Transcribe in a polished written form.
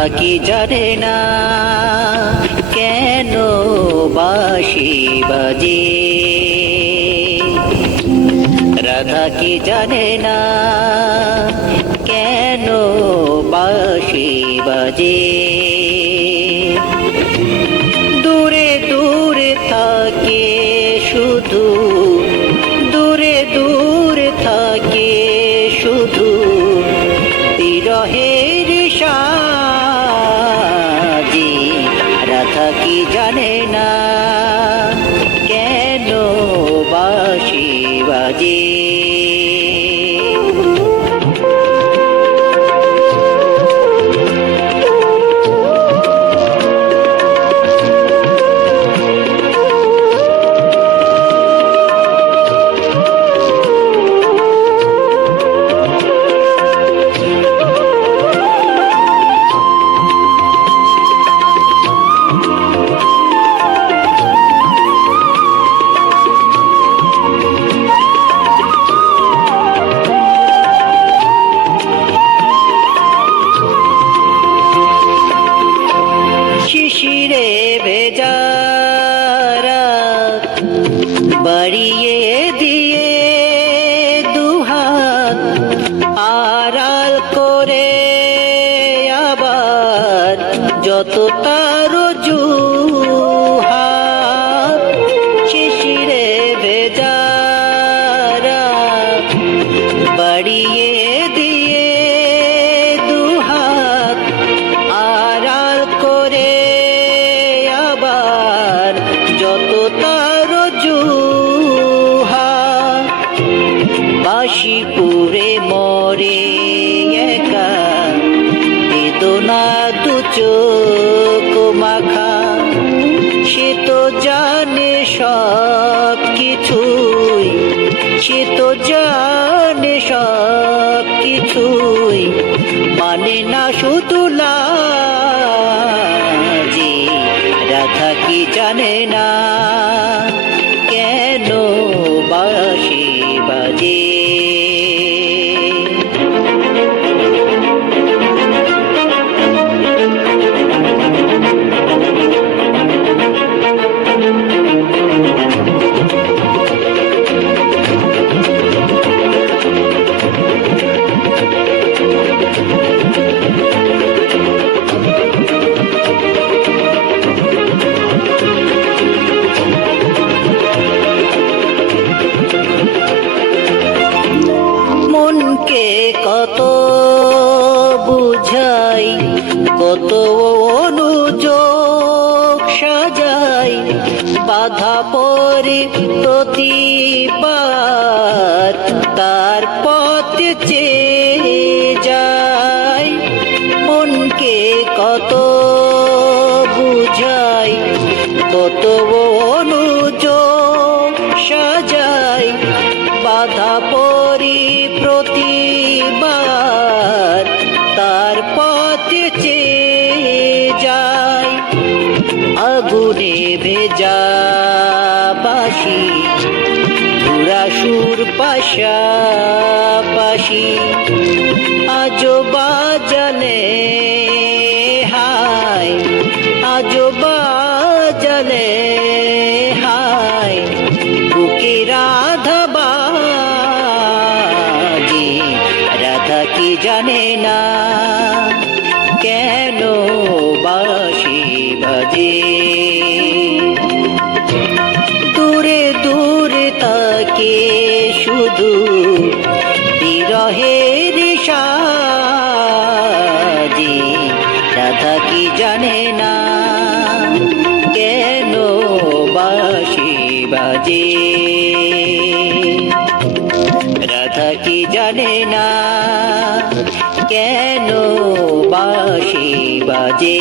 রাধা কি জানে না কেন বাঁশি বাজে, রাধা কি জানে না কেন বাঁশি বাজে। দূরে দূরে থাকে শুধু, দূরে দূরে থাকে শুধু বিরহের সাজি। রাধা কি জানে না কেন বাঁশি বাজে। শিশিরে ভেজা রাত বাড়িয়ে দিয়ে দুহাত আড়াল করে আবার যত তার জুহাত। শিশিরে ভেজা রাত বাড়িয়ে দিয়ে দুহাত আড়াল করে আবার যত তার জুহাত। বাঁশি পুরে মরে একা বেদনা দু চোখ মাখা, সে তো জানে সব কিছুই, সে তো জানে সব কিছুই, মানে না শুধু লাজে। রাধা কি জানে না কেন বাঁশি বাজে। মনকে কত বুঝাই, কত অনুযোগ সাজাই, বাধা পড়ে প্রতিবার তার পথে চেয়ে যায়। মনকে কত বুঝাই, কত অনুযোগ সাজাই, বাধা পড়ি প্রতিবার তার পথে চেয়ে যায়। আগুনে ভেজা বাঁশি ধুরা সুর পাশাপাশি আজো বাজালে হায়, আজো বাজালে হায় বুকে রাধা বাজে। রাধা কি জানে না কেন বাঁশি বাজে। দূরে দূরে থাকে শুধু বিরহের সাজি। রাধা কি জানে না কেন বাঁশি বাজে। রাধা কি জানে না কেন বাঁশি বাজে।